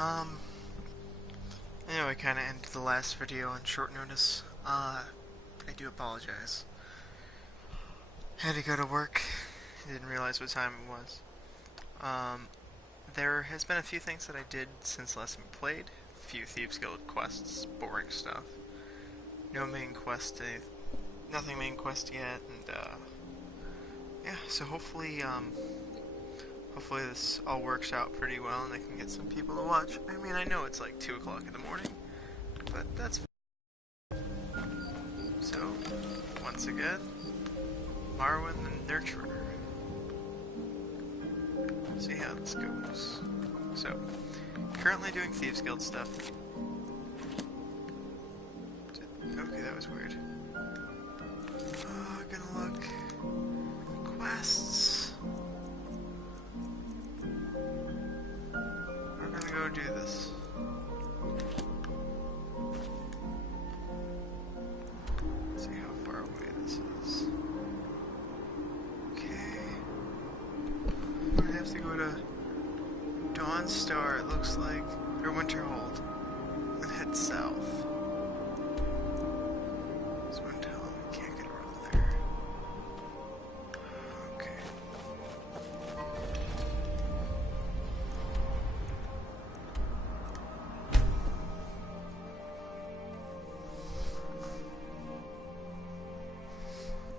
Um, I know I kind of ended the last video on short notice. I do apologize. Had to go to work. Didn't realize what time it was. There has been a few things that I did since last time I played. A few Thieves Guild quests, boring stuff. No main quest, nothing main quest yet, and yeah. So hopefully, hopefully this all works out pretty well, and I can get some people to watch. I mean, I know it's like 2 o'clock in the morning, but that's fine. So, once again, Marwyn the Nurturer. See how this goes. So, currently doing Thieves Guild stuff. Okay, that was weird. Gonna look. Quests. We're gonna go do this. Let's see how far away this is. Okay. I'm gonna have to go to Dawnstar, it looks like, or Winterhold, and head south. So until we can't get around there. Okay.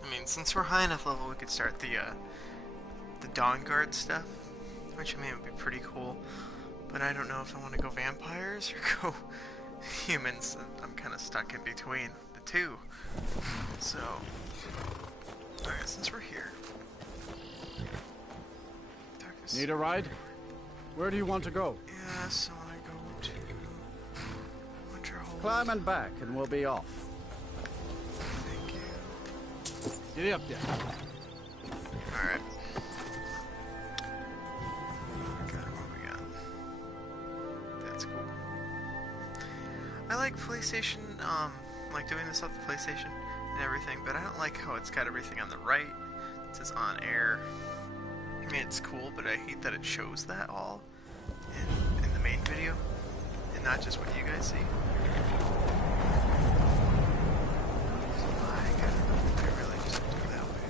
I mean, since we're high enough level, we could start the Dawn Guard stuff, which I mean would be pretty cool. But I don't know if I want to go vampires or go humans. I'm kind of stuck in between the two. So, alright, since we're here. Need a ride? Where do you want to go? Yeah, so I go to Winterhold. Climb and back and we'll be off. Thank you. Get up there. Alright. What we got? That's cool. I like PlayStation, like doing this off the PlayStation and everything, but I don't like how it's got everything on the right. It says on air. I mean, it's cool, but I hate that it shows that all in the main video, and not just what you guys see. So I really just do it that way.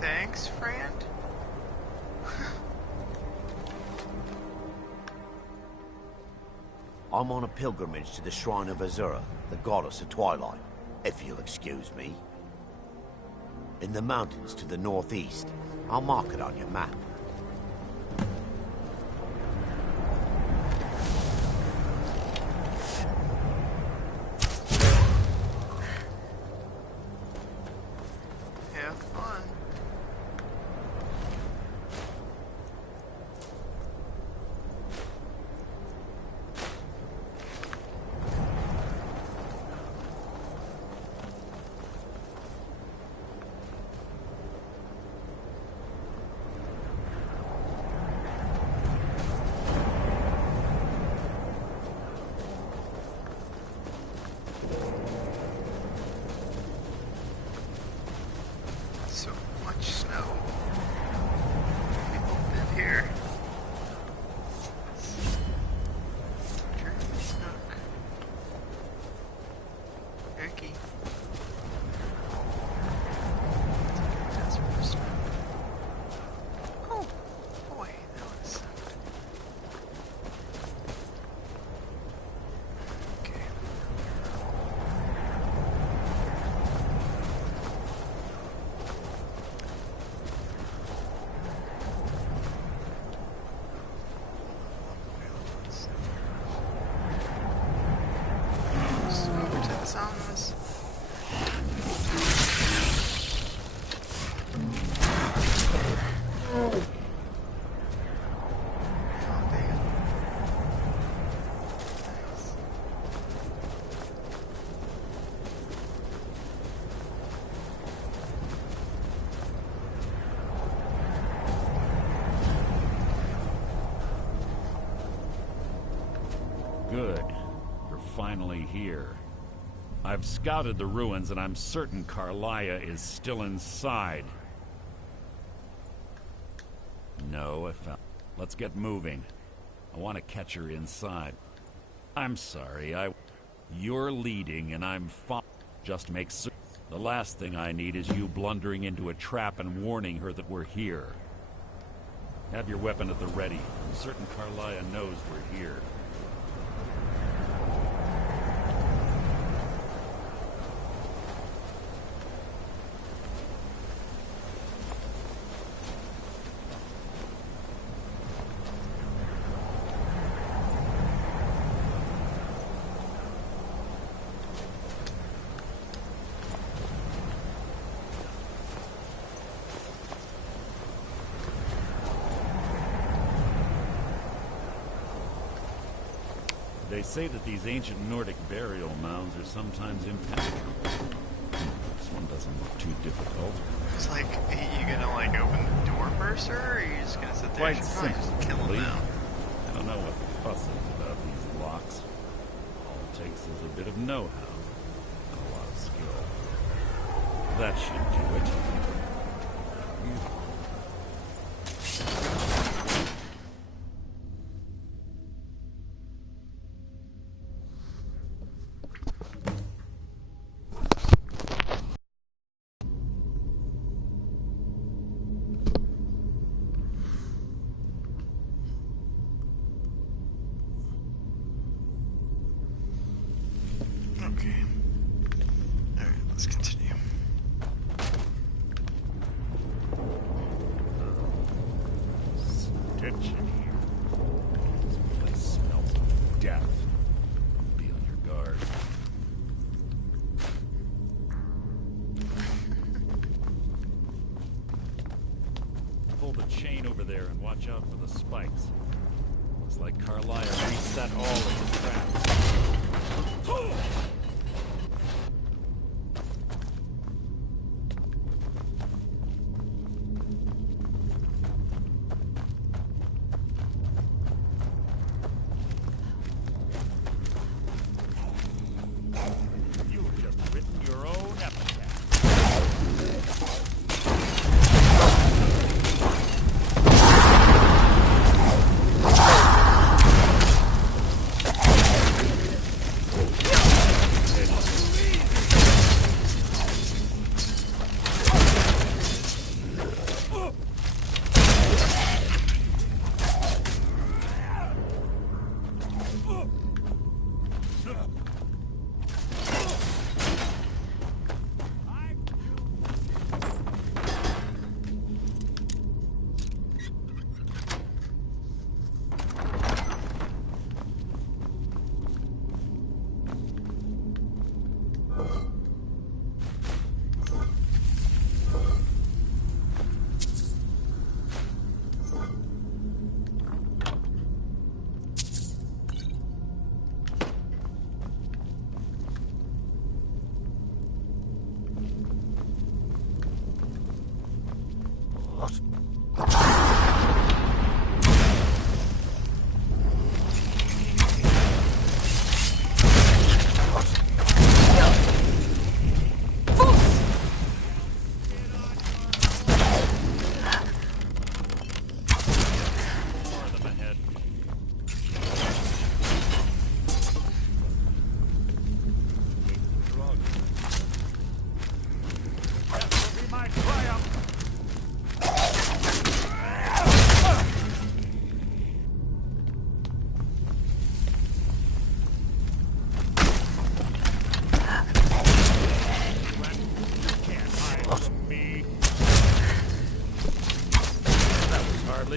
Thanks, friend? I'm on a pilgrimage to the shrine of Azura, the goddess of twilight, if you'll excuse me. In the mountains to the northeast. I'll mark it on your map. Have fun. finally here. I've scouted the ruins and I'm certain Carlia is still inside. No, I found... Let's get moving. I want to catch her inside. I'm sorry, You're leading and I'm Just make certain. The last thing I need is you blundering into a trap and warning her that we're here. Have your weapon at the ready. I'm certain Carlia knows we're here. They say that these ancient Nordic burial mounds are sometimes impenetrable. This one doesn't look too difficult. It's like, you gonna like open the door first, or are you just gonna sit there Quite and probably just kill him now? I don't know what the fuss is about these locks. All it takes is a bit of know-how and a lot of skill. That should do it. Okay. Alright, let's continue. Stench in here. This place smells of death. Be on your guard. Pull the chain over there and watch out for the spikes. Looks like Carlia reset all of the traps. You've just written your own epitaph.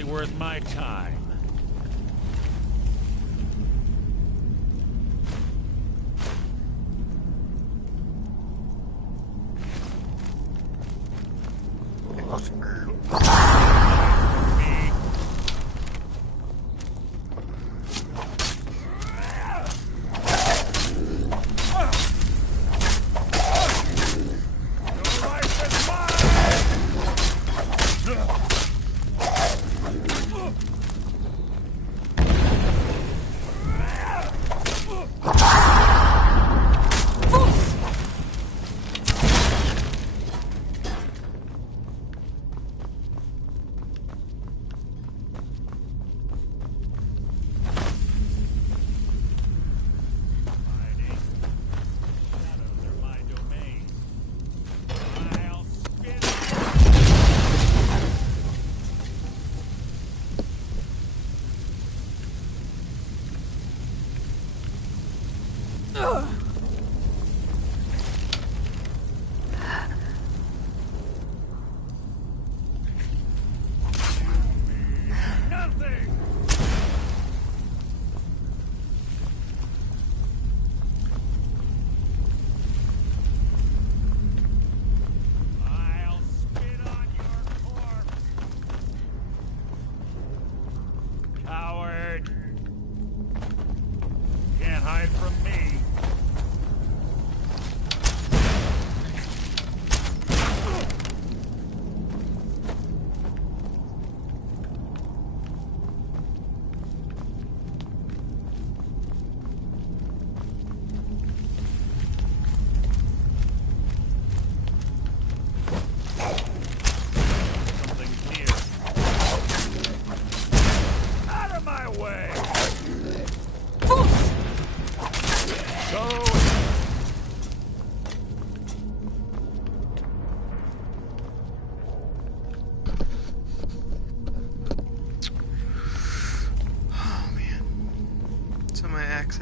Worth my time.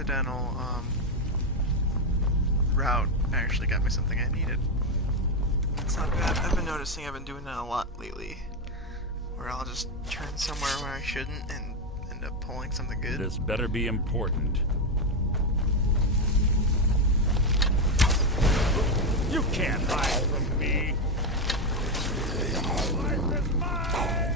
accidental route actually got me something I needed. It's not bad. I've been noticing I've been doing that a lot lately, where I'll just turn somewhere when I shouldn't and end up pulling something good. This better be important. You can't hide from me. Life is mine.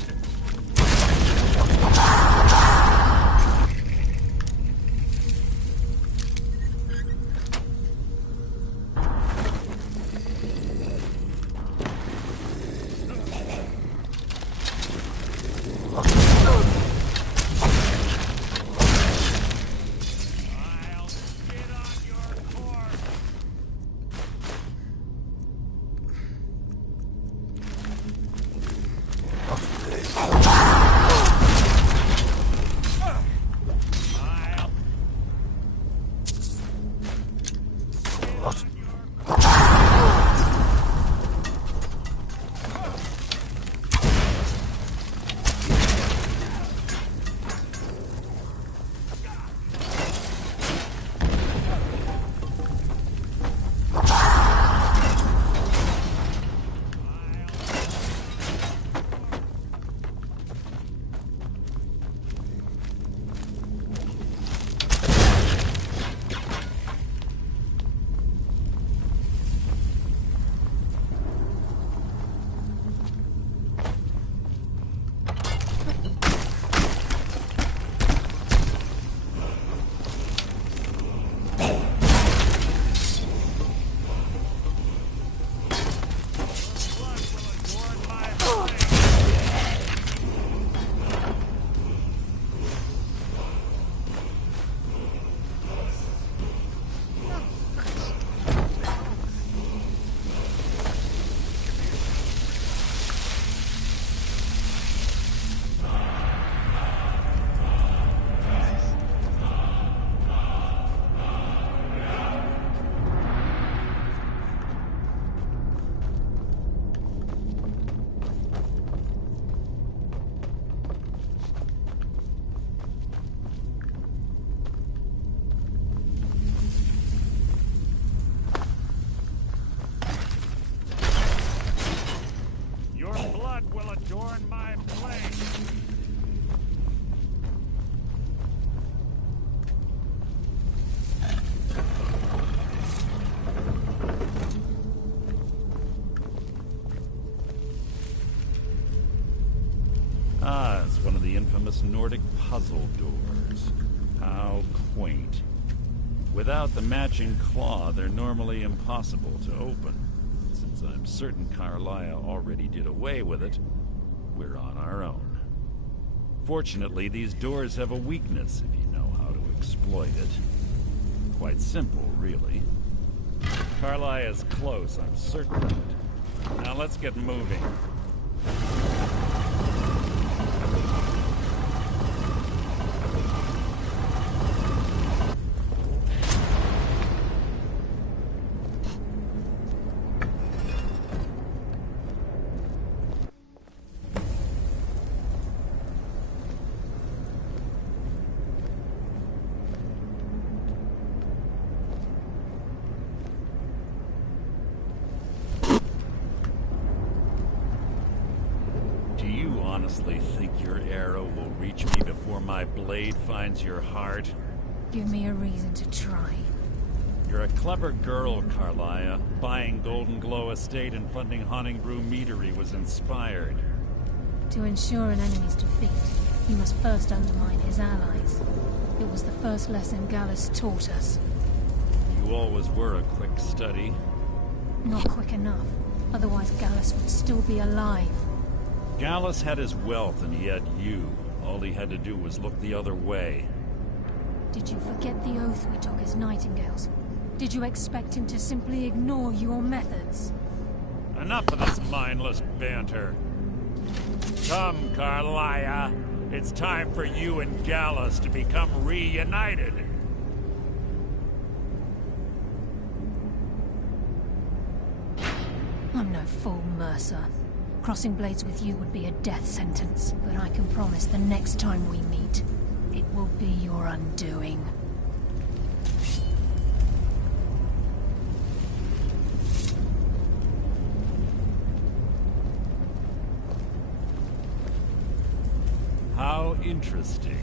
Adorn my blade. Ah, it's one of the infamous Nordic puzzle doors. How quaint. Without the matching claw, they're normally impossible to open. Since I'm certain Carlia already did away with it, we're on our own. Fortunately, these doors have a weakness if you know how to exploit it. Quite simple, really. Carlia is close, I'm certain of it. Now let's get moving. Honestly think your arrow will reach me before my blade finds your heart? Give me a reason to try. You're a clever girl, Carlia. Buying Golden Glow Estate and funding Honningbrew Meadery was inspired. To ensure an enemy's defeat, he must first undermine his allies. It was the first lesson Gallus taught us. You always were a quick study. Not quick enough. Otherwise Gallus would still be alive. Gallus had his wealth and he had you. All he had to do was look the other way. Did you forget the oath we took as Nightingales? Did you expect him to simply ignore your methods? Enough of this mindless banter. Come, Carlia. It's time for you and Gallus to become reunited. I'm no fool, Mercer. Crossing blades with you would be a death sentence, but I can promise the next time we meet, it will be your undoing. How interesting.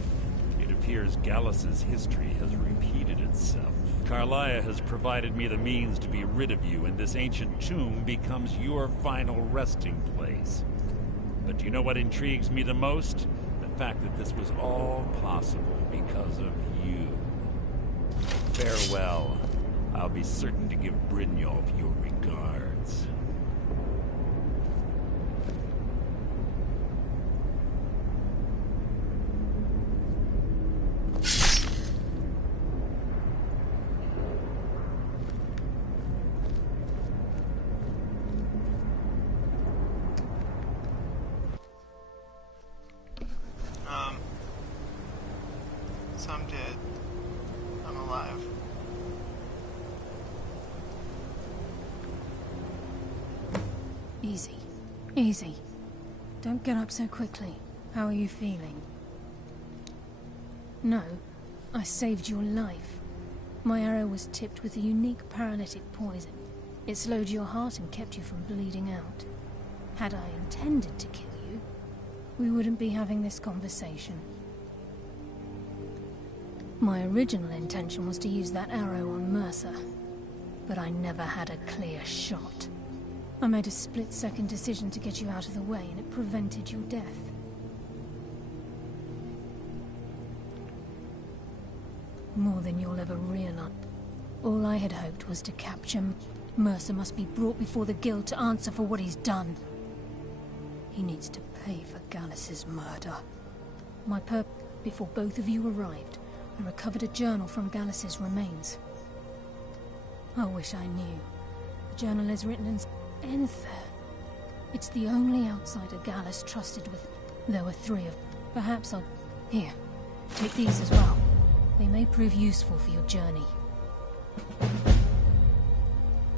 It appears Gallus's history has repeated itself. Carlia has provided me the means to be rid of you, and this ancient tomb becomes your final resting place. But do you know what intrigues me the most? The fact that this was all possible because of you. Farewell. I'll be certain to give Brynjolf your regards. So I'm dead. I'm alive. Easy. Easy. Don't get up so quickly. How are you feeling? No, I saved your life. My arrow was tipped with a unique paralytic poison. It slowed your heart and kept you from bleeding out. Had I intended to kill you, we wouldn't be having this conversation. My original intention was to use that arrow on Mercer, but I never had a clear shot. I made a split-second decision to get you out of the way, and it prevented your death. More than you'll ever realize. All I had hoped was to capture Mercer must be brought before the Guild to answer for what he's done. He needs to pay for Gallus's murder. My purpose, before both of you arrived, I recovered a journal from Gallus's remains. I wish I knew. The journal is written in Enther. It's the only outsider Gallus trusted with. There were 3 of... Perhaps I'll... Here, take these as well. They may prove useful for your journey.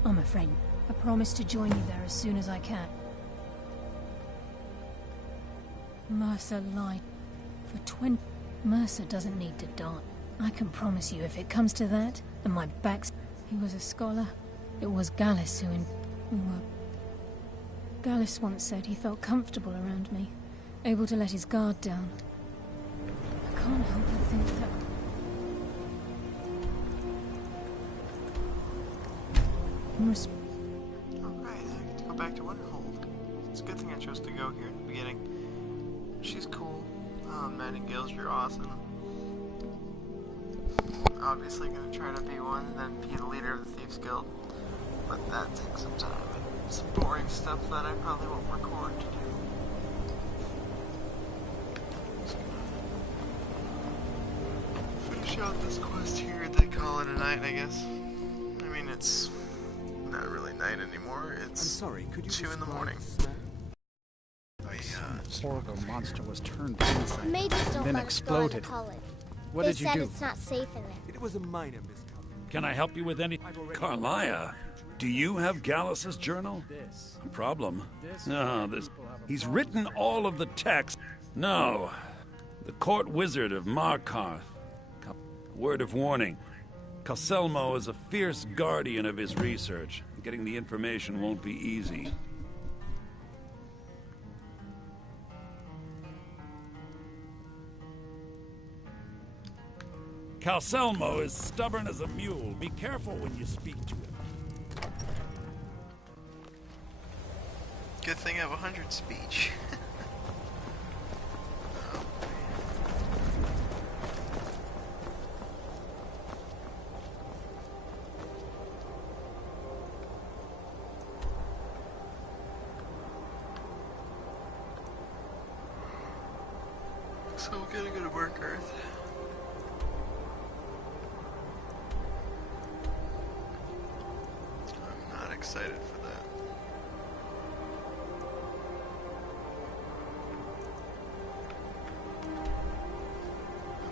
I'm afraid. I promise to join you there as soon as I can. Mercer lied. For 20... Mercer doesn't need to die. I can promise you if it comes to that, and my back's... He was a scholar. It was Gallus who we were... Gallus once said he felt comfortable around me, able to let his guard down. I can't help but think that... Alright, I get to go back to Winterhold. It's a good thing I chose to go here in the beginning. She's cool. Nightingales, you're awesome. Obviously gonna try to be one and then be the leader of the Thieves Guild. But that takes some time and some boring stuff that I probably won't record to do. Just gonna finish out this quest here, then call it a night, I guess. I mean, it's not really night anymore, it's I'm sorry, could you 2 in the morning. Horrible monster was turned inside, Mages don't then let us go exploded. into college. What They did you said do? it's not safe in there. It was a minor miscalculation. Can I help you with any... Carlia, do you have Gallus's journal? A problem? No, this... He's written all of the text. No. The court wizard of Markarth. Word of warning. Calselmo is a fierce guardian of his research. Getting the information won't be easy. Calselmo is stubborn as a mule. Be careful when you speak to him. Good thing I have 100 speech. So we're gonna go to work, Earth. I'm not excited for that.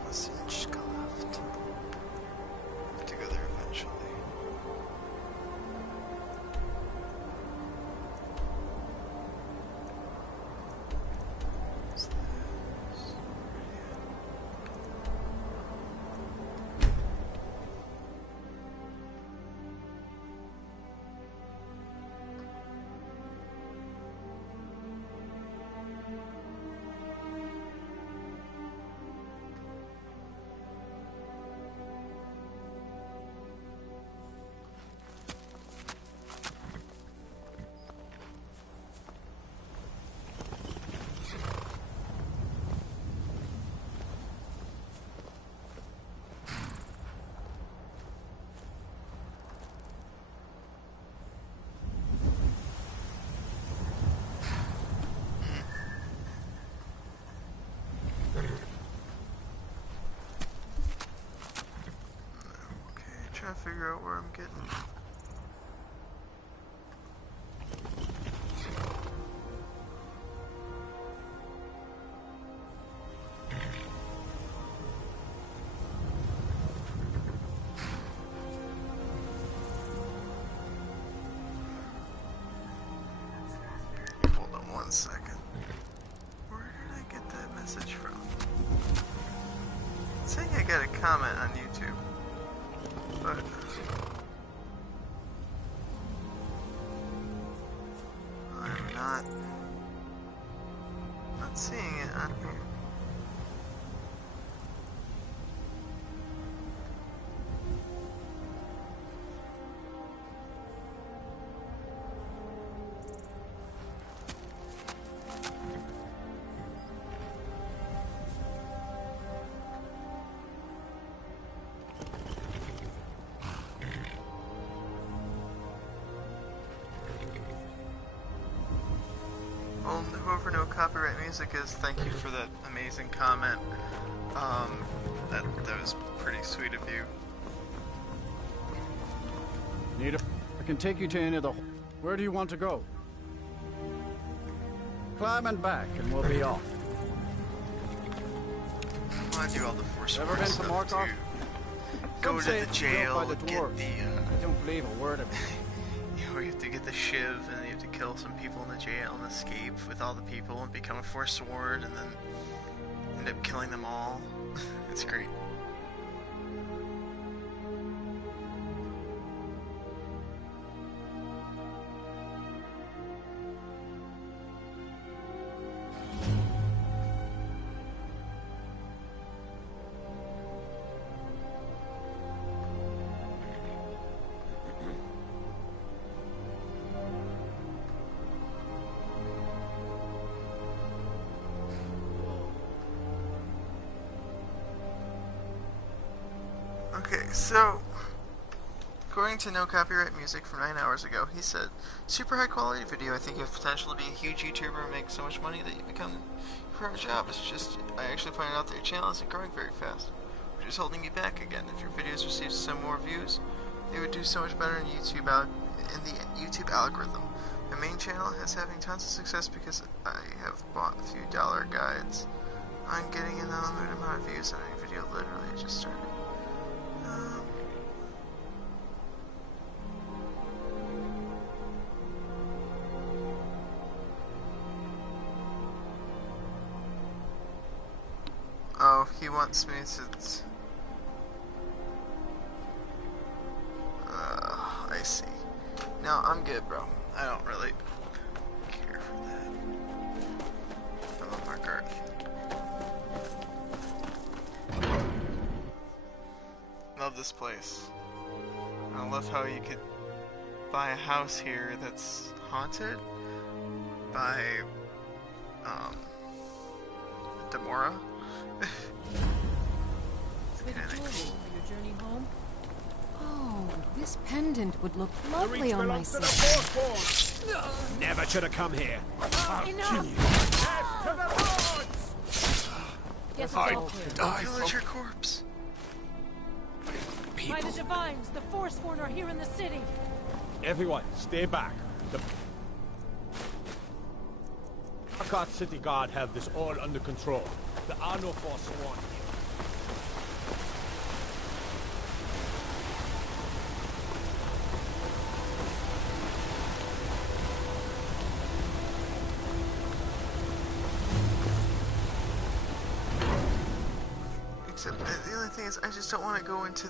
Unless you just go left. Have to go there eventually. What's this? trying to figure out where I'm getting. Hold on 1 second. Where did I get that message from? It's saying I got a comment on YouTube, but I'm not seeing it on here. Well, whoever No Copyright Music is, thank you for that amazing comment. That was pretty sweet of you. Need I can take you to any of the... Where do you want to go? Climb and back, and we'll be off. I want to do all the Forsworn Ever been to stuff Markov? too. Go to the it's built jail, by the get dwarves. the, I don't believe a word of it. you know, you have to get the shiv, and you have to kill some people in the jail and escape with all the people and become a Forsworn, and then end up killing them all. It's great. Okay, so, according to No Copyright Music from 9 hours ago, he said, super high quality video, I think you have potential to be a huge YouTuber and make so much money that you become your private job. It's just, I actually pointed out that your channel isn't growing very fast, which is holding you back again. If your videos receive some more views, they would do so much better in the YouTube algorithm. My main channel is having tons of success because I have bought a few dollar guides on getting an unlimited amount of views on any video. Literally, it just started. Oh, he wants me to... I see. No, I'm good, bro. I don't really care for that. I love Mark Art. Love this place. I love how you could buy a house here that's haunted by, Demora. It's Bit kinda of jewelry cool. for your journey home. Oh, this pendant would look lovely on my silk. Never should have come here. Guess it's all clear. I pillage your corpse. By the divines, the Forsworn are here in the city. Everyone, stay back. The Arcot City Guard have this all under control. There are no Forsworn here. Except the only thing is, I just don't want to go into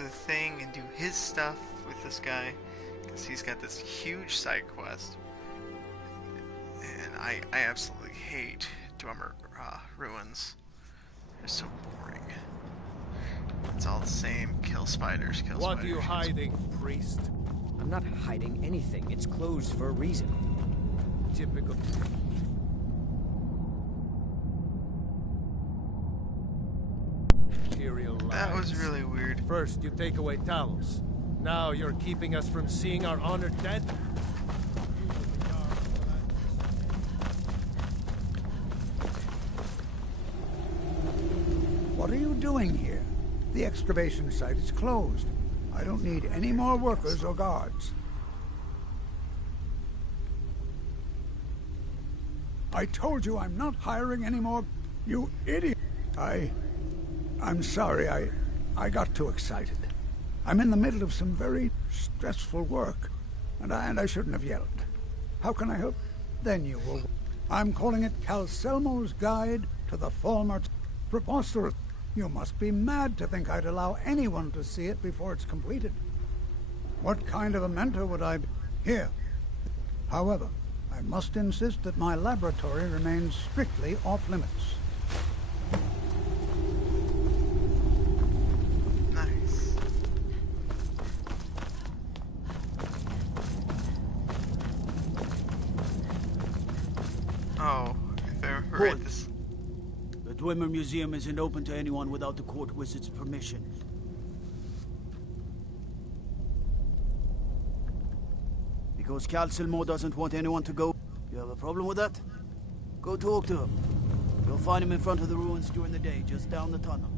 the thing and do his stuff with this guy, because he's got this huge side quest, and I absolutely hate Dwemer ruins. They're so boring. It's all the same. Kill spiders. Kill spiders. What are you hiding, priest? I'm not hiding anything. It's closed for a reason. Typical. That was really weird. First, you take away Talos. Now you're keeping us from seeing our honored dead? What are you doing here? The excavation site is closed. I don't need any more workers or guards. I told you I'm not hiring any more, you idiot. I'm sorry, I got too excited. I'm in the middle of some very stressful work, and I shouldn't have yelled. How can I help? Then you will. I'm calling it Calcelmo's Guide to the Falmer. Preposterous. You must be mad to think I'd allow anyone to see it before it's completed. What kind of a mentor would I be? Here. However, I must insist that my laboratory remains strictly off-limits. Nice. Oh, if I remember right, this... The Dwemer Museum isn't open to anyone without the court wizard's permission. Because Calcelmo doesn't want anyone to go. You have a problem with that? Go talk to him. You'll find him in front of the ruins during the day, just down the tunnel.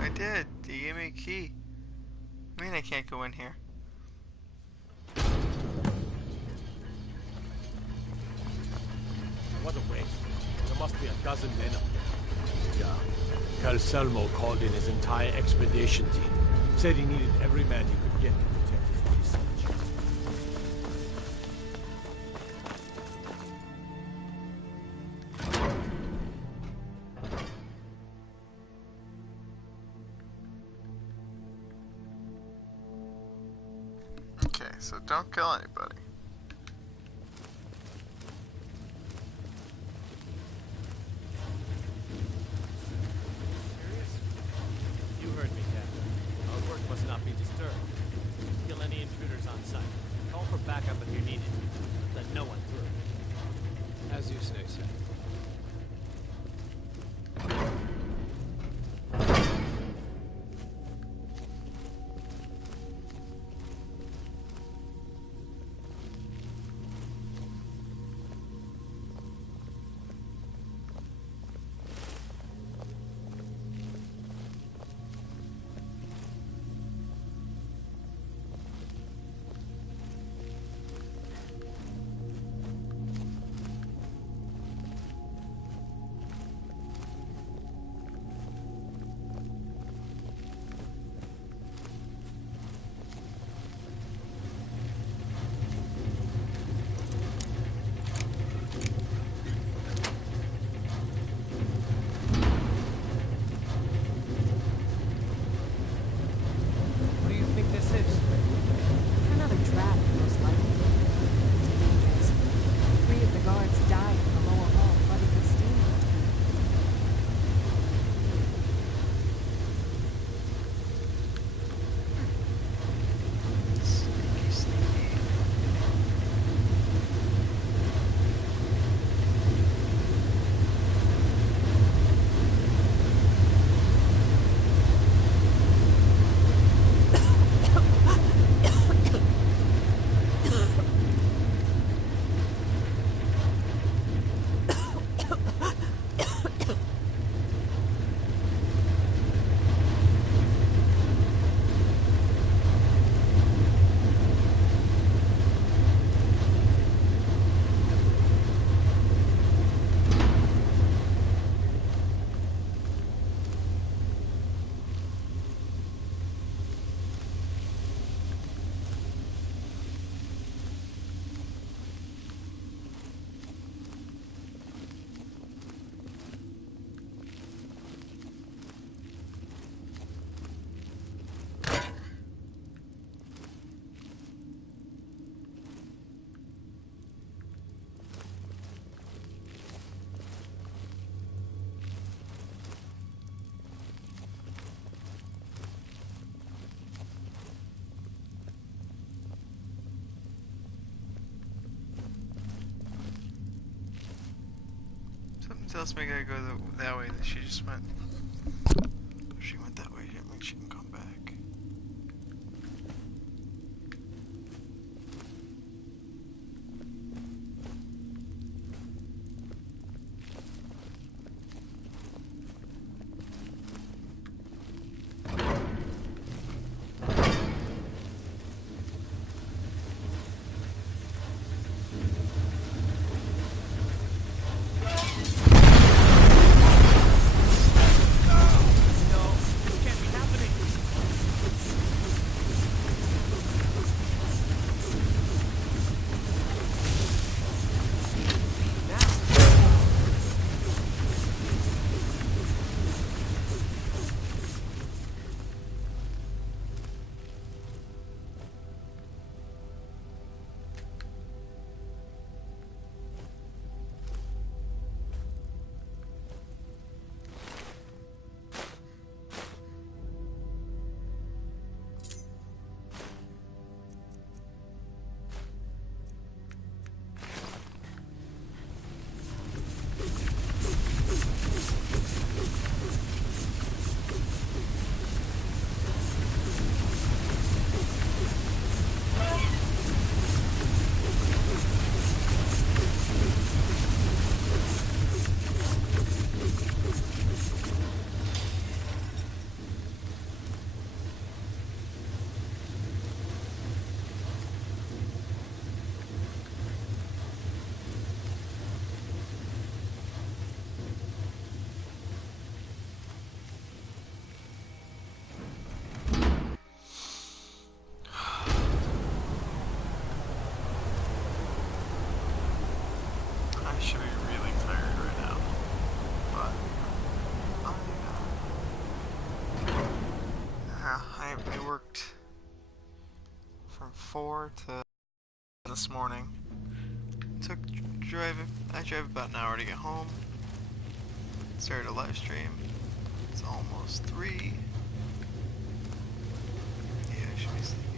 I did. He gave me a key. I mean, I can't go in here. What a waste. There must be a dozen men up there. Yeah. Calcelmo called in his entire expedition team. Said he needed every man he could get to protect his research. Okay, so don't kill anybody. You heard me, Captain. Our work must not be disturbed. Kill any intruders on site. Call for backup if you're needed. Let no one through. As you say, sir. Something tells me I gotta go that way that she just went. She went that way, that means she can come back. 4 to this morning. I drove about an hour to get home. Started a live stream. It's almost 3. Yeah, I should be sleepy.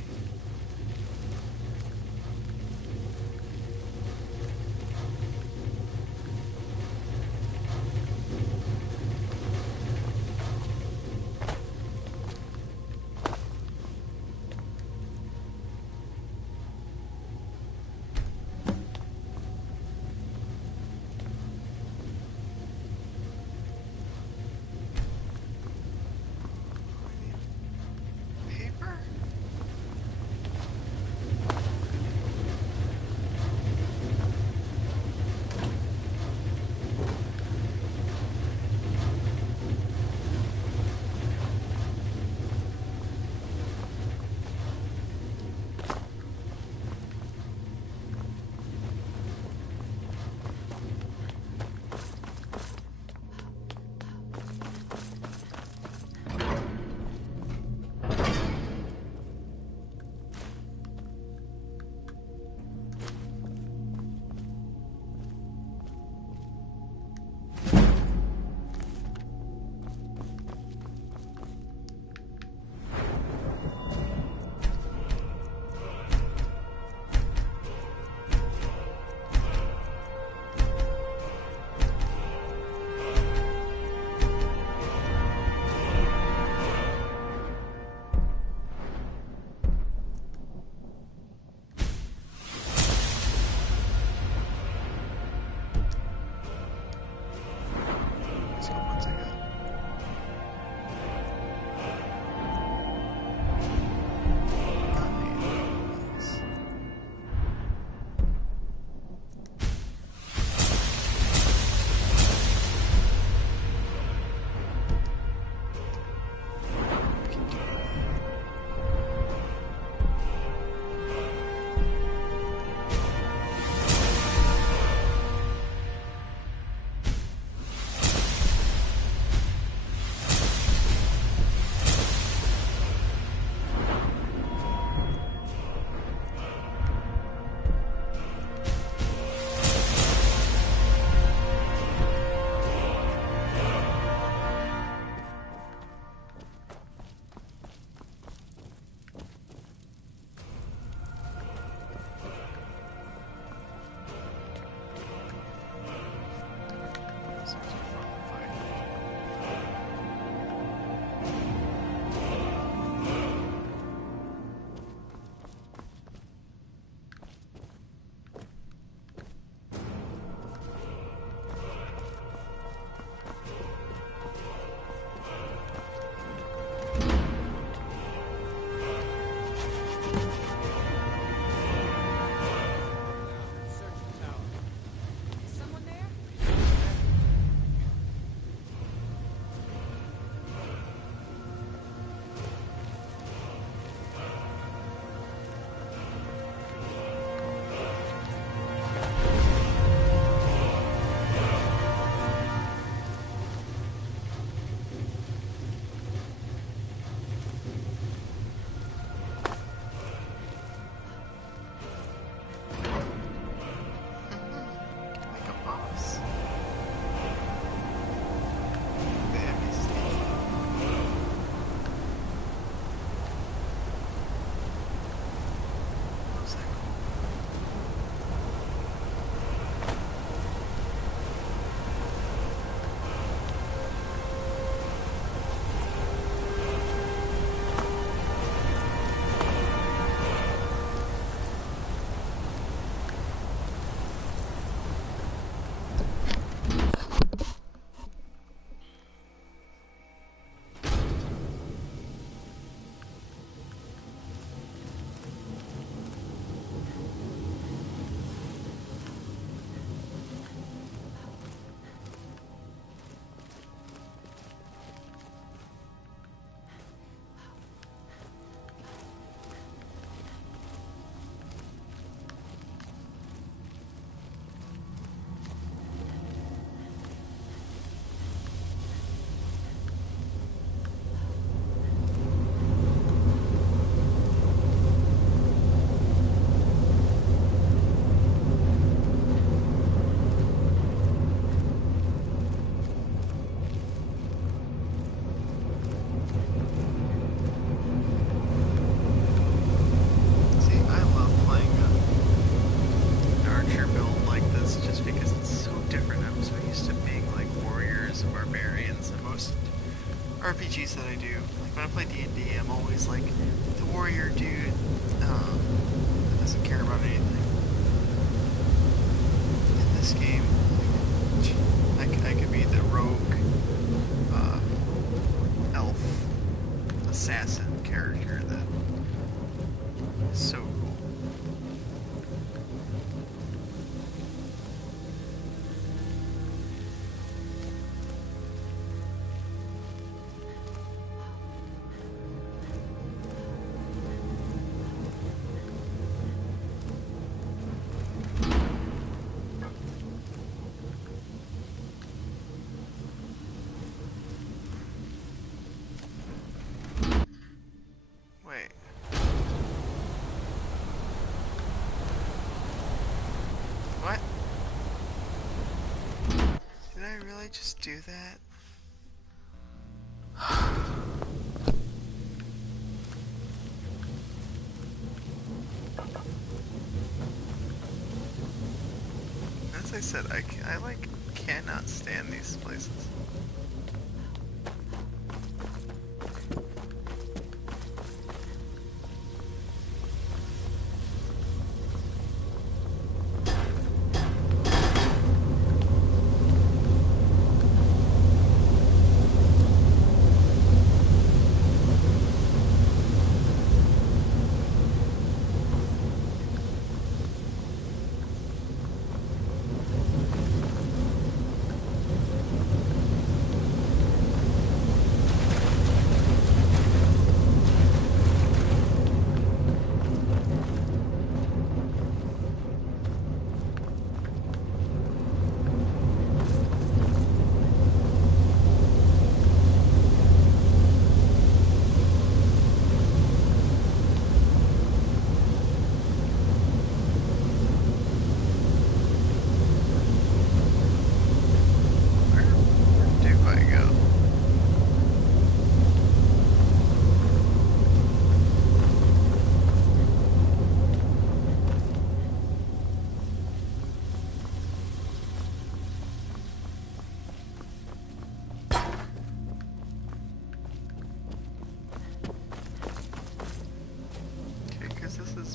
RPGs that I do, like when I play D&D, I'm always like the warrior dude that doesn't care about anything. In this game, I could be the rogue, elf, assassin character that is so cool. What? Did I really just do that? As I said, I like cannot stand these places.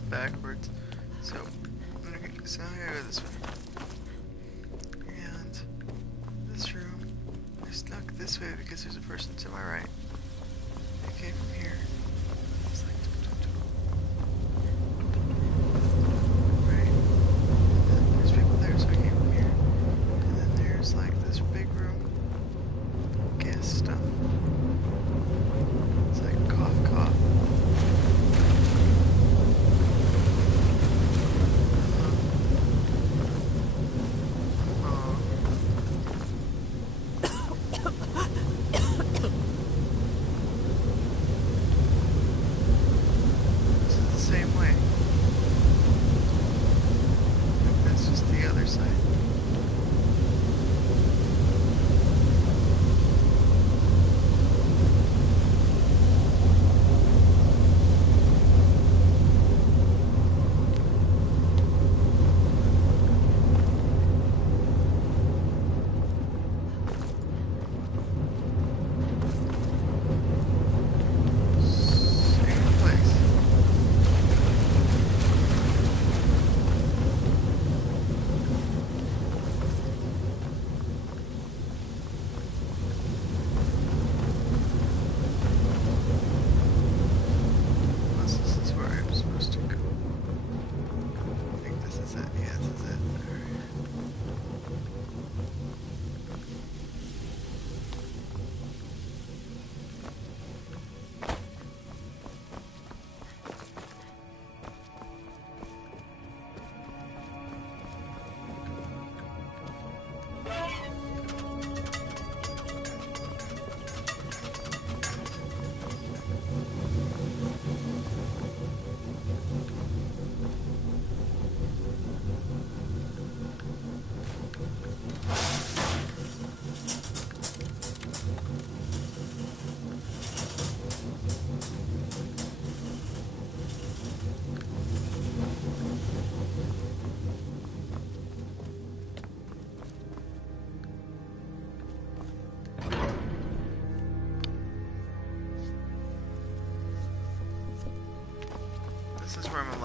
Backwards, so I'm gonna go this way, and this room is stuck this way because there's a person to my right. I came from here. It's like right, and then there's people there, so I came from here, and then there's like this big room, gas stuff. It's like cough, cough.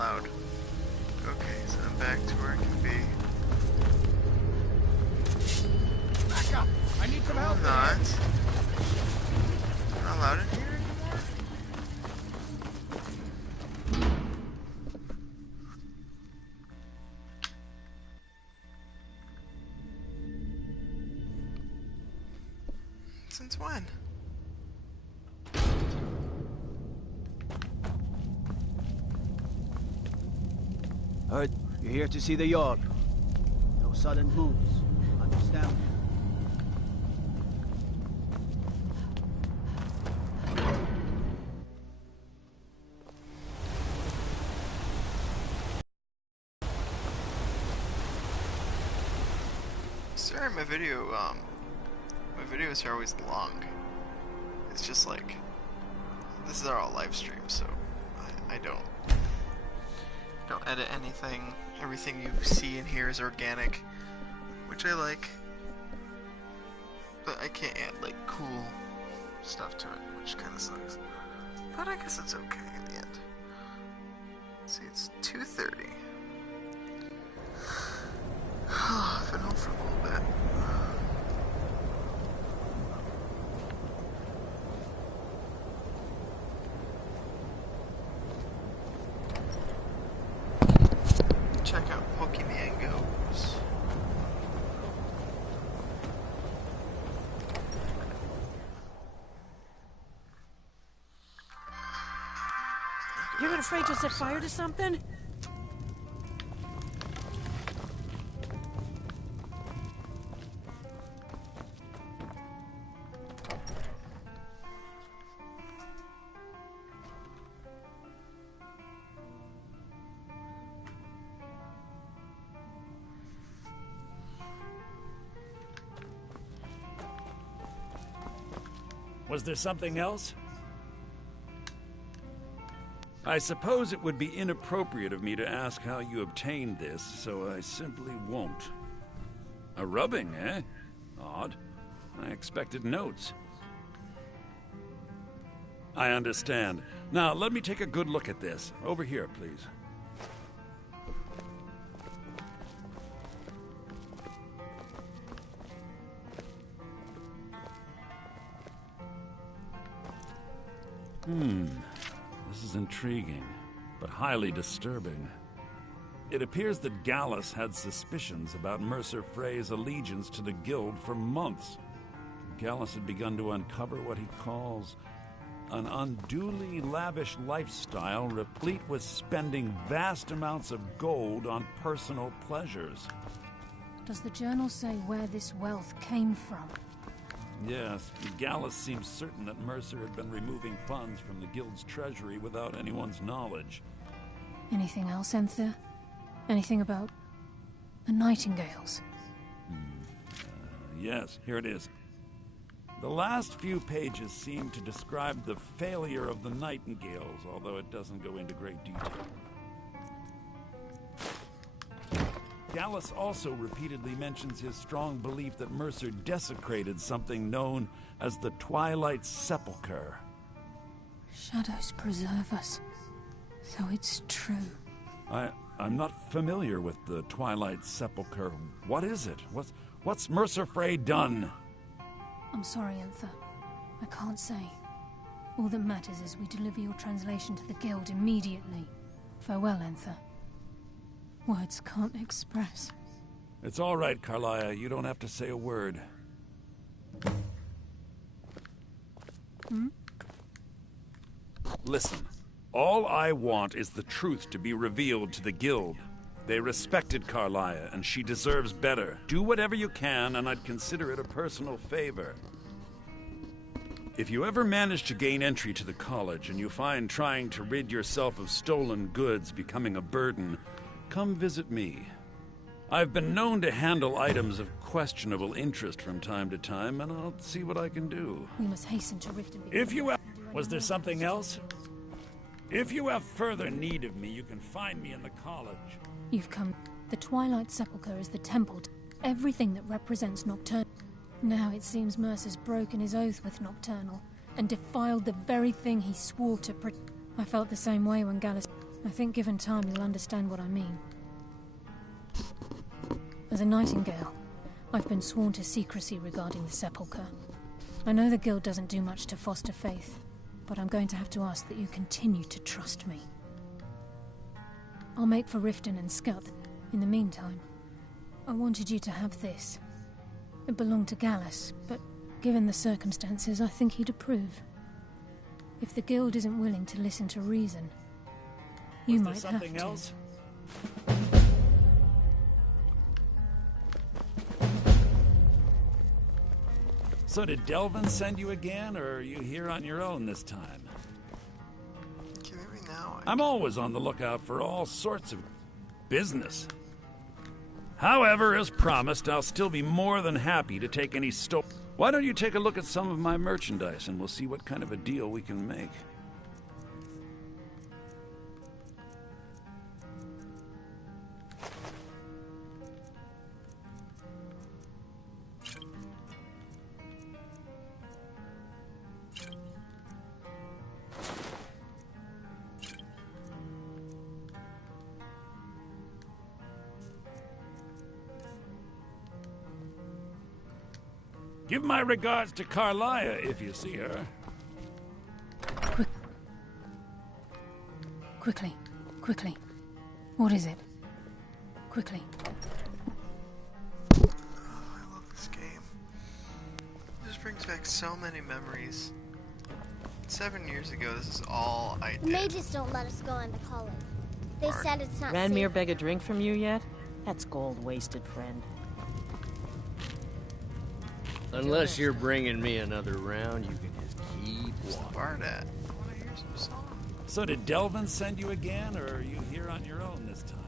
allowed. Okay, so I'm back to where I can be. Back up! I need some help. I'm not. I'm not allowed in here anymore? Since when? Heard you're here to see the Jarl. No sudden moves. Understand? Sorry, my videos are always long. It's just like, this is our live stream, so I don't edit anything. Everything you see and hear is organic, which I like, but I can't add like cool stuff to it, which kind of sucks. But I guess it's okay in the end. Let's see, it's 2:30. I've been home for a little bit. Check out Pokemon Goes. You're not afraid to set fire to something? Was there something else? I suppose it would be inappropriate of me to ask how you obtained this, so I simply won't. A rubbing, eh? Odd. I expected notes. I understand. Now, let me take a good look at this. Over here, please. This is intriguing, but highly disturbing. It appears that Gallus had suspicions about Mercer Frey's allegiance to the Guild for months. Gallus had begun to uncover what he calls an unduly lavish lifestyle replete with spending vast amounts of gold on personal pleasures. Does the journal say where this wealth came from? Yes, Gallus seems certain that Mercer had been removing funds from the Guild's treasury without anyone's knowledge. Anything else, Enther? Anything about the Nightingales? Yes, here it is. The last few pages seem to describe the failure of the Nightingales, although it doesn't go into great detail. Gallus also repeatedly mentions his strong belief that Mercer desecrated something known as the Twilight Sepulchre. Shadows preserve us, so it's true. I'm not familiar with the Twilight Sepulchre. What is it? What's Mercer Frey done? I'm sorry, Enther. I can't say. All that matters is we deliver your translation to the Guild immediately. Farewell, Enther. Words can't express. It's all right, Carlia. You don't have to say a word. Listen. All I want is the truth to be revealed to the Guild. They respected Carlia, and she deserves better. Do whatever you can, and I'd consider it a personal favor. If you ever manage to gain entry to the college, and you find trying to rid yourself of stolen goods becoming a burden, come visit me. I've been known to handle items of questionable interest from time to time, and I'll see what I can do. We must hasten to Riften. Was there something else? If you have further need of me, you can find me in the college. You've come. The Twilight Sepulchre is the temple to everything that represents Nocturnal. Now it seems Mercer's broken his oath with Nocturnal and defiled the very thing he swore to protect. I felt the same way when Gallus... I think given time you'll understand what I mean. As a Nightingale, I've been sworn to secrecy regarding the Sepulchre. I know the Guild doesn't do much to foster faith, but I'm going to have to ask that you continue to trust me. I'll make for Riften and Scuth. In the meantime, I wanted you to have this. It belonged to Gallus, but given the circumstances, I think he'd approve. If the Guild isn't willing to listen to reason, you might have to. Something else? So did Delvin send you again, or are you here on your own this time? Okay, maybe now I'm always on the lookout for all sorts of business. However, as promised, I'll still be more than happy to take any Why don't you take a look at some of my merchandise and we'll see what kind of a deal we can make. Give my regards to Carlia if you see her. Quickly. What is it? Quickly. Oh, I love this game. It just brings back so many memories. 7 years ago, this is all I did. Mages don't let us go into college. They said it's not Ranmir safe. beg a drink from you yet? That's gold wasted, friend. Unless you're bringing me another round, you can just keep Where's the walking. bard at? I want to hear some songs. So did Delvin send you again, or are you here on your own this time?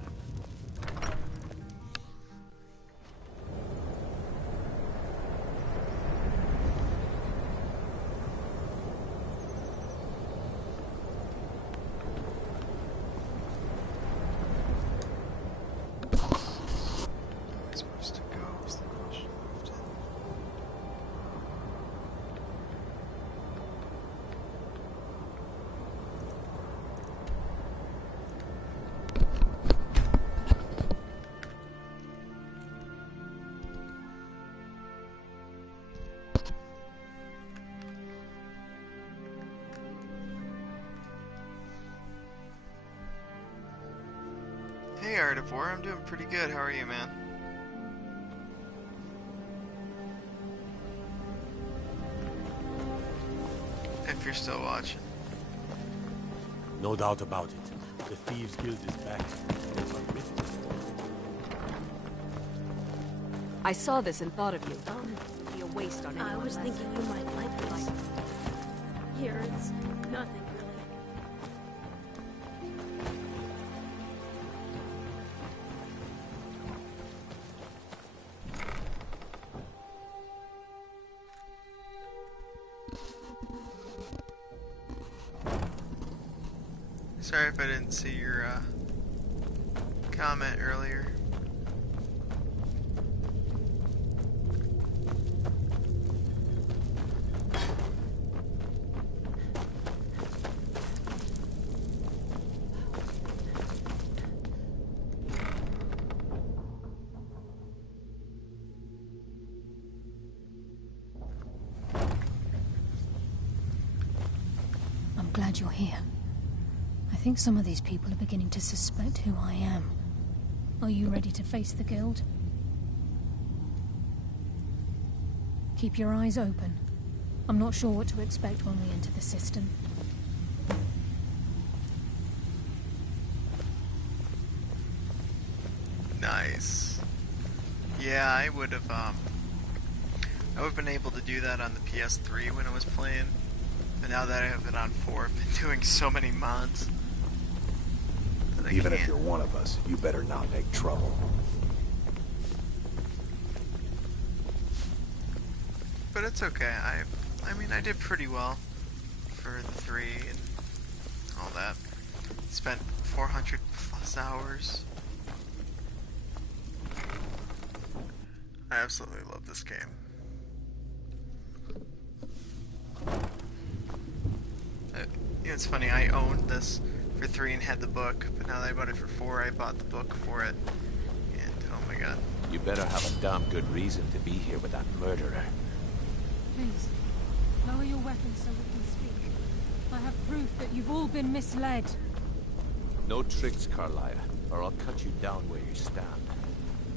Where am I supposed to go is the question often. Hey Artivore, I'm doing pretty good. How are you, man? If you're still watching. No doubt about it. The Thieves Guild is back. It's on business. I saw this and thought of you. Be a waste on anyone I was less. thinking you might like this. Here, it's nothing really. Sorry if I didn't see your comment earlier. I'm glad you're here. I think some of these people are beginning to suspect who I am. Are you ready to face the Guild? Keep your eyes open. I'm not sure what to expect when we enter the system. Nice. Yeah, I would have been able to do that on the PS3 when I was playing. But now that I have it on 4, I've been doing so many mods. Even if you're one of us, you better not make trouble. But it's okay. I mean, I did pretty well for the 3 and all that. Spent 400 plus hours. I absolutely love this game. You know, it's funny, I owned this for 3 and had the book, but now that I bought it for 4, I bought the book for it. And oh my god. You better have a damn good reason to be here with that murderer. Please, lower your weapons so we can speak. I have proof that you've all been misled. No tricks, Carlia, or I'll cut you down where you stand.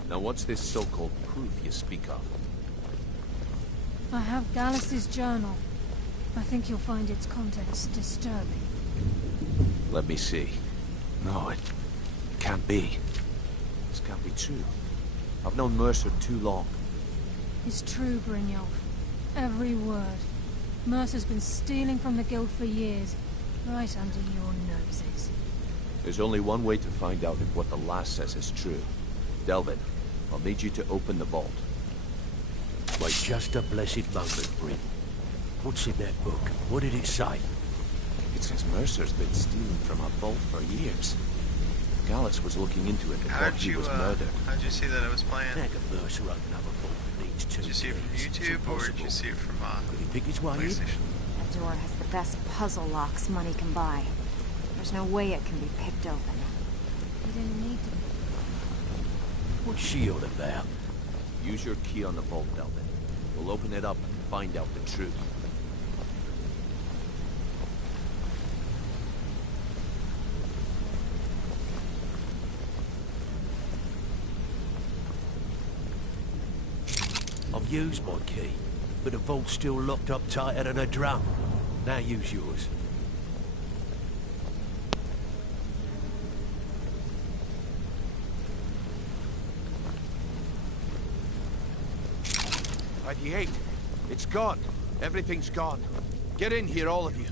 Now what's this so-called proof you speak of? I have Gallus's journal. I think you'll find its contents disturbing. Let me see. No, it can't be. This can't be true. I've known Mercer too long. It's true, Brynjolf. Every word. Mercer's been stealing from the Guild for years, right under your noses. There's only one way to find out if what the lass says is true. Delvin, I'll need you to open the vault. Wait just a blessed moment, Bryn. What's in that book? What did it say? It says Mercer's been stealing from our vault for years. Gallus was looking into it before he was murdered. How'd you see that I was playing? Mercer opened up a vault that needs two. Did you see it from YouTube, or did you see it from Did he pick his way in? PlayStation? That door has the best puzzle locks money can buy. There's no way it can be picked open. You didn't need to. What's she all about? Use your key on the vault, Delvin. We'll open it up and find out the truth. I've used my key, but the vault's still locked up tighter than a drum. Now use yours. '98. It's gone. Everything's gone. Get in here, all of you.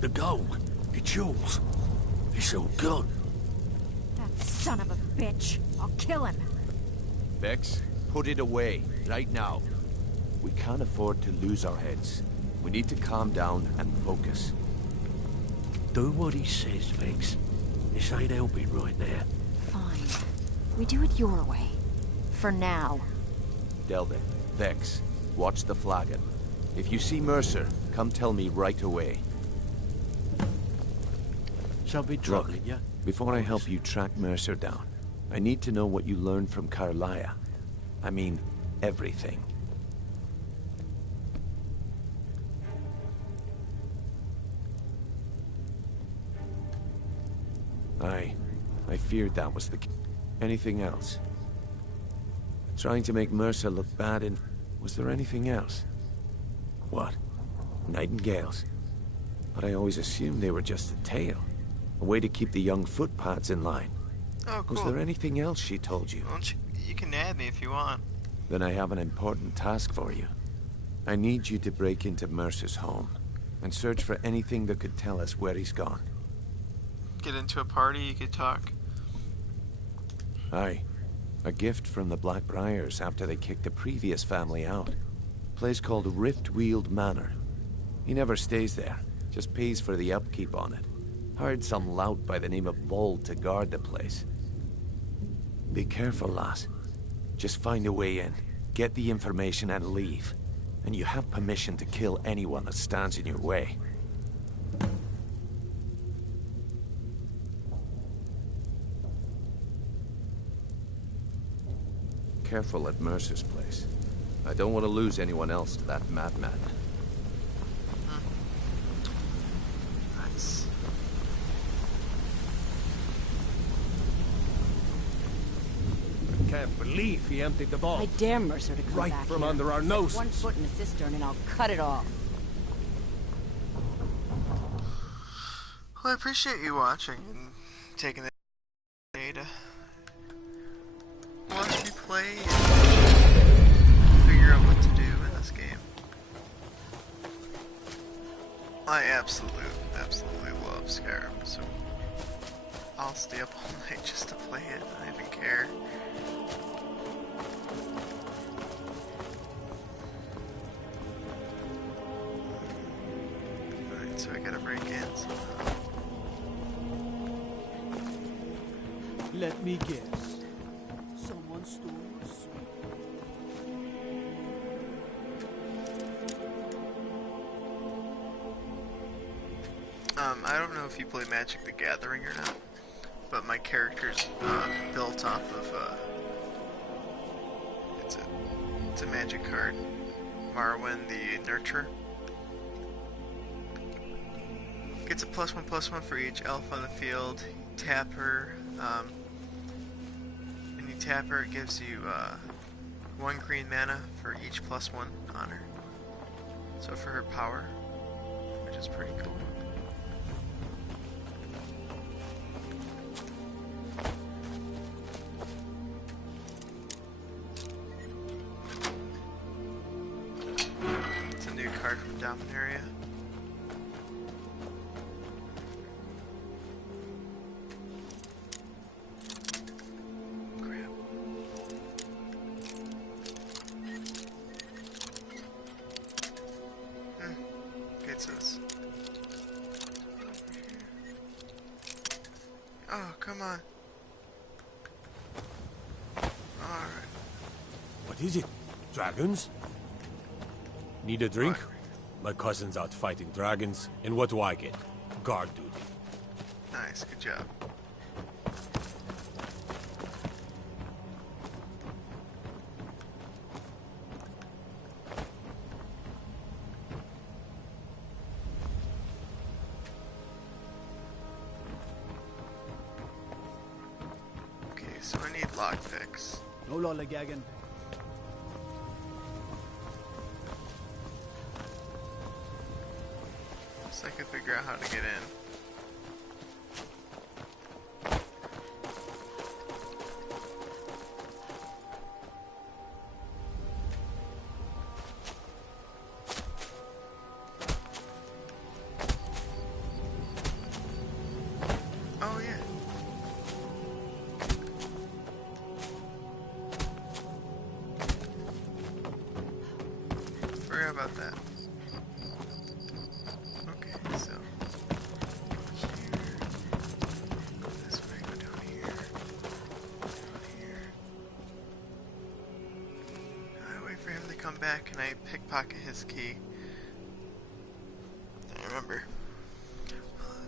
The gold, the jewels, it's all gone. That son of a bitch. I'll kill him. Vex, put it away, right now. We can't afford to lose our heads. We need to calm down and focus. Do what he says, Vex. This ain't helping right now. Fine. We do it your way. For now. Delvin, Vex, watch the flagon. If you see Mercer, come tell me right away. Something troubling you? Before I help you track Mercer down, I need to know what you learned from Carlia. I mean, everything. I feared that was the case. Anything else? Trying to make Mercer look bad and... Was there anything else? What? Nightingales? But I always assumed they were just a tale. A way to keep the young footpads in line. Oh, cool. Was there anything else she told you? Well, you can nab me if you want. Then I have an important task for you. I need you to break into Mercer's home and search for anything that could tell us where he's gone. Get into a party, you could talk. Aye. A gift from the Blackbriars after they kicked the previous family out. Place called Riftweald Manor. He never stays there, just pays for the upkeep on it. Hired some lout by the name of Vold to guard the place. Be careful, lass. Just find a way in, get the information and leave. And you have permission to kill anyone that stands in your way. Careful at Mercer's place. I don't want to lose anyone else to that madman. Nice. I can't believe he emptied the vault. I dare Mercer to come right back from here. under our noses. One foot in the cistern and I'll cut it off. Well, I appreciate you watching and taking the day to watch me play and figure out what to do in this game. I absolutely love Skyrim, so I'll stay up all night just to play it. I don't even care. Alright, so I gotta break in somehow. Let me guess. Someone stole your sweet. don't know if you play Magic the Gathering or not, but my character's built off of it's a magic card, Marwyn the Nurturer. Gets a +1/+1 for each elf on the field. You tap her, and you tap her, it gives you 1 green mana for each +1 on her. So for her power, which is pretty cool. It's a new card from Dominaria. Oh, come on. Alright. What is it? Dragons? Need a drink? My cousin's out fighting dragons, and what do I get? Guard duty. Nice, good job. So I need lockpicks. No lollygagging. So I can figure out how to get in. Oh yeah. Forgot about that. Okay, so here, this way, go down here, I wait for him to come back and I pickpocket his key. I remember.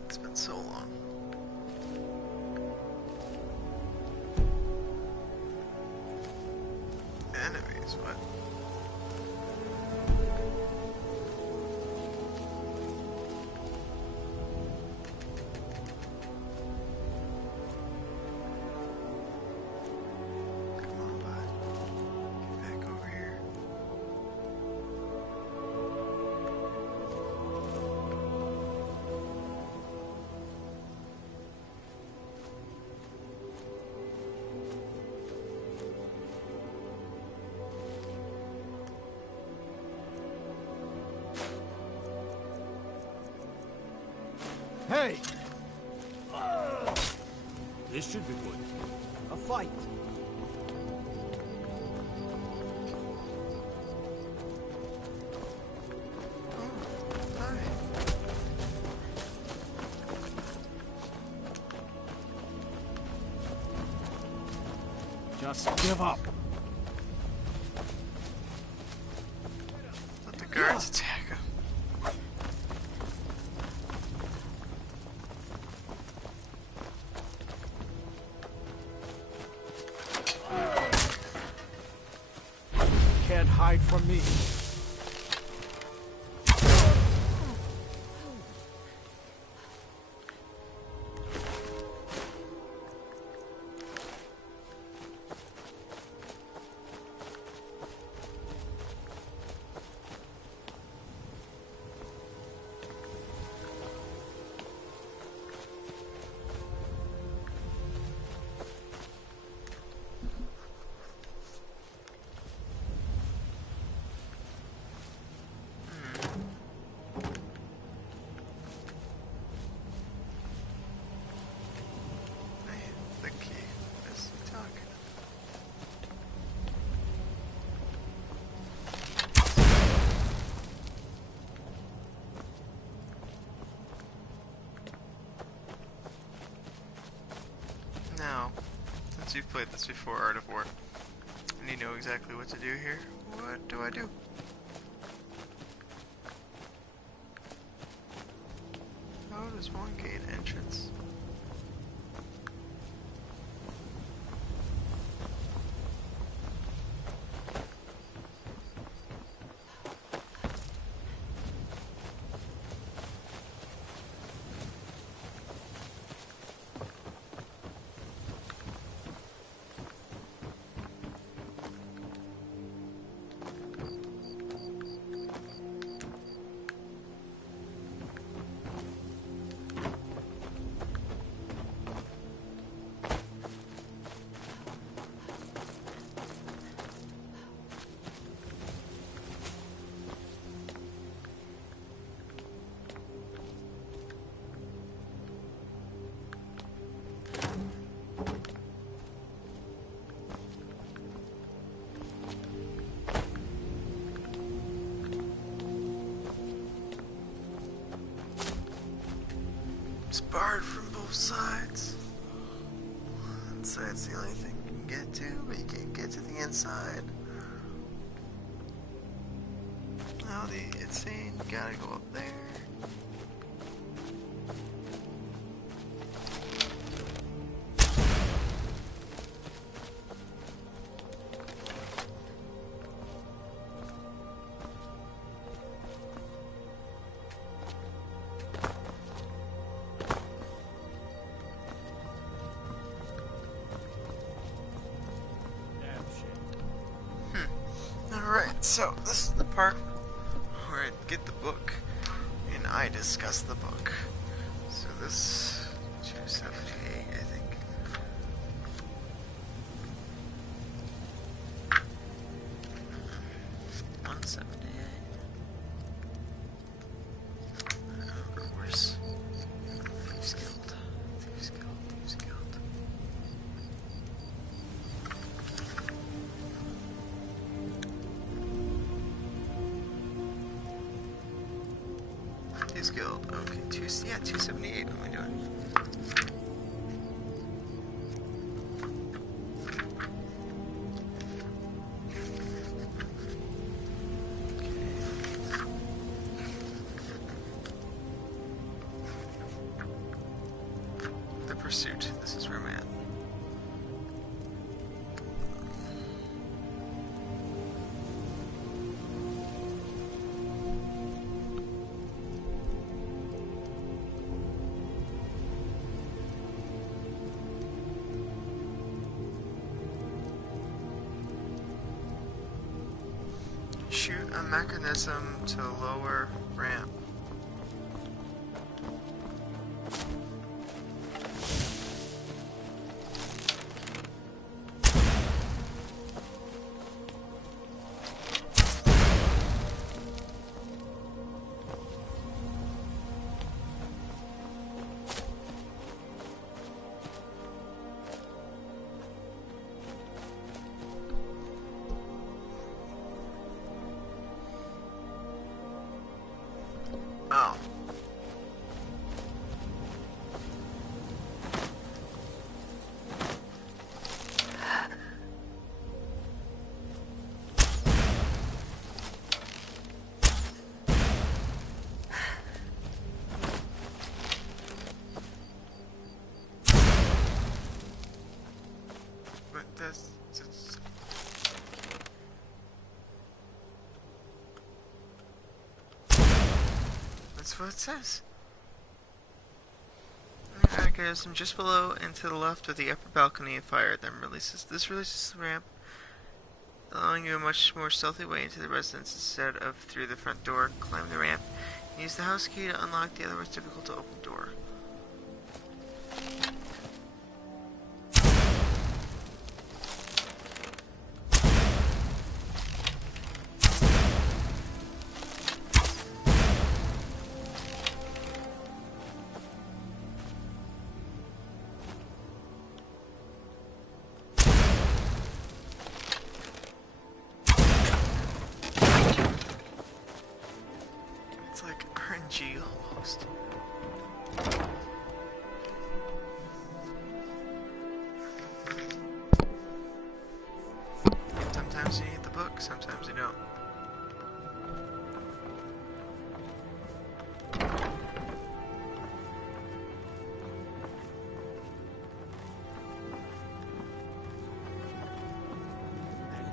It's been so long. Enemies, what? Hey! This should be good. A fight. Just give up. Let the guards attack him. Can't hide from me. Now, since you've played this before, Art of War, and you know exactly what to do here, what do I do? How does there's one gate entrance. It's barred from both sides. One side's the only thing you can get to, but you can't get to the inside. Now it's saying you gotta go up there. Alright, so this is the part where I get the book and I discuss the book. So this 278, I think. Where's Thieves Guild? Thieves Guild, Thieves Guild. Thieves Guild, okay, 278, what am I doing? The Pursuit, this is where I'm at. Shoot a mechanism to lower ramp. Oh. But that's what it says. Mechanism just below and to the left of the upper balcony of fire, then releases the ramp, allowing you a much more stealthy way into the residence instead of through the front door. Climb the ramp and use the house key to unlock the otherwise difficult to open door. It's like RNG almost.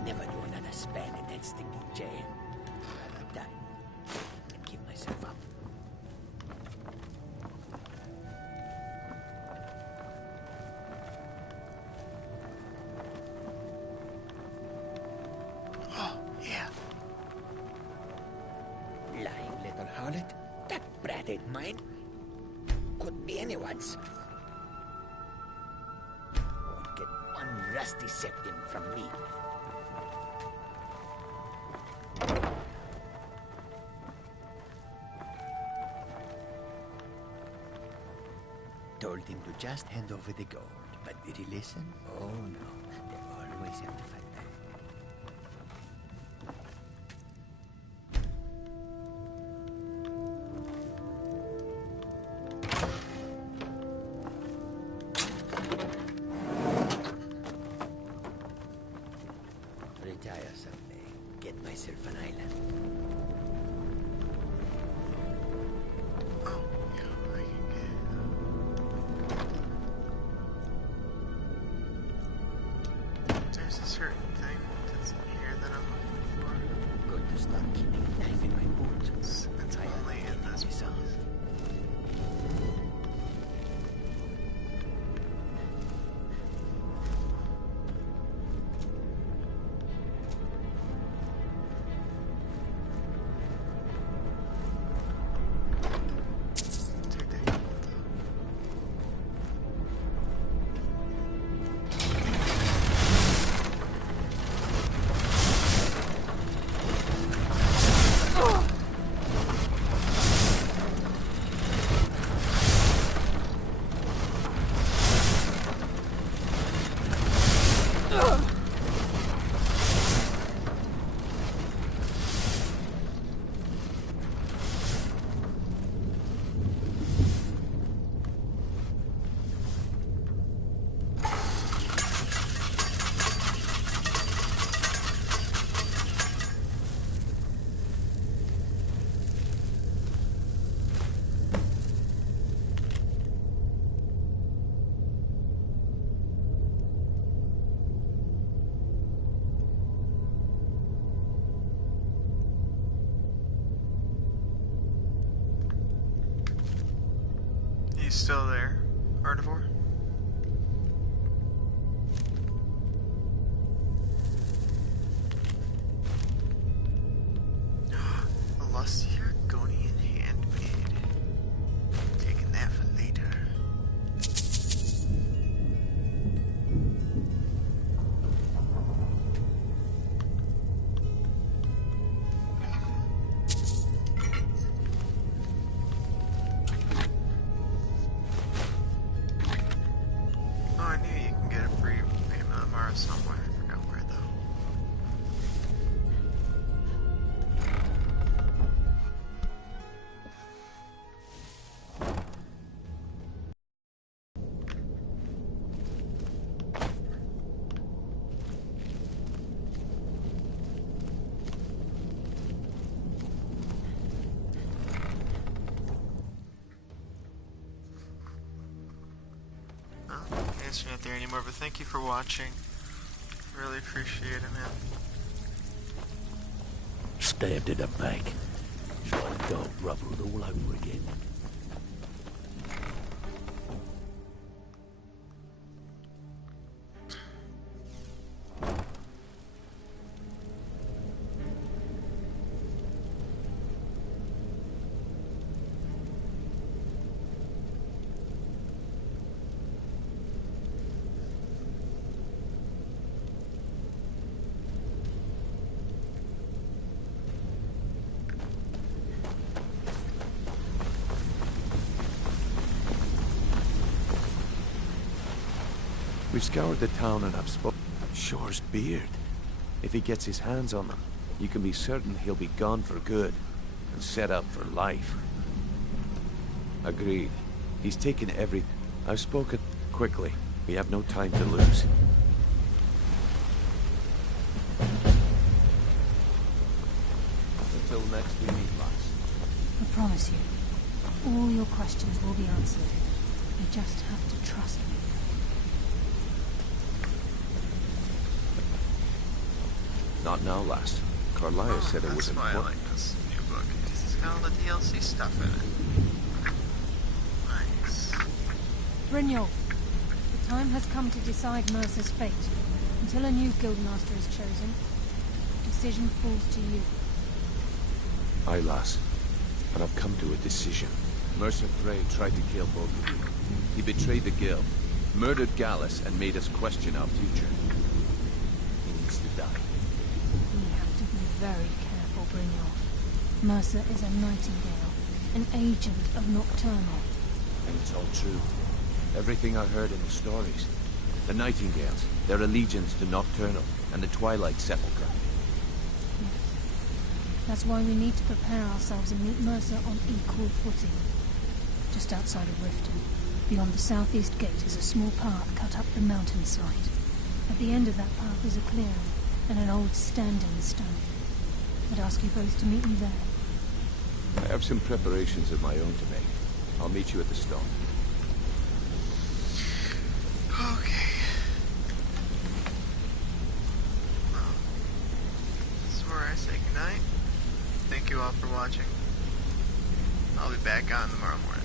never do another span in that stinking jail. I'd rather die than give myself up. Oh, yeah. Lying little harlot. That brat ain't mine. Could be anyone's. Won't get one rusty septim from me. Told him to just hand over the gold, but did he listen? Oh no, they always have to fight back. Retire someday. Get myself an island. Oh, yeah, I can get... There's a certain thing that's in here that I'm looking for. Going to start keeping a knife in my boot. It's only in this place. He's still there, Artivore. A lusty Argonian handmaid. Taking that for later. Oh, I knew you can get a free payment of Mara somewhere. I forgot where though. I guess you're not there anymore, but thank you for watching. Really appreciate it, man. Stabbed in the back. Trying to go rubber all over again. We've scoured the town and have spoken. Shore's beard. If he gets his hands on them, you can be certain he'll be gone for good and set up for life. Agreed. He's taken every... I've spoken quickly. We have no time to lose. Until next we meet, lads. I promise you, all your questions will be answered. You just have to trust me. Not now, lass. Carlisle said it was That's why I important. like this new book, because it's got all the DLC stuff in it. Nice. Brynjolf, the time has come to decide Mercer's fate. Until a new guildmaster is chosen, the decision falls to you. Aye, lass. And I've come to a decision. Mercer Frey tried to kill both of you. He betrayed the guild, murdered Gallus, and made us question our future. He needs to die. We have to be very careful, Brynjolf. Mercer is a nightingale, an agent of Nocturnal. And it's all true. Everything I heard in the stories. The Nightingales, their allegiance to Nocturnal, and the Twilight Sepulchre. That's why we need to prepare ourselves and meet Mercer on equal footing. Just outside of Riften, beyond the southeast gate, is a small path cut up the mountainside. At the end of that path is a clearing and an old standing stone. I'd ask you both to meet me there. I have some preparations of my own to make. I'll meet you at the stone. Okay. Well, this is where I say goodnight. Thank you all for watching. I'll be back on tomorrow morning.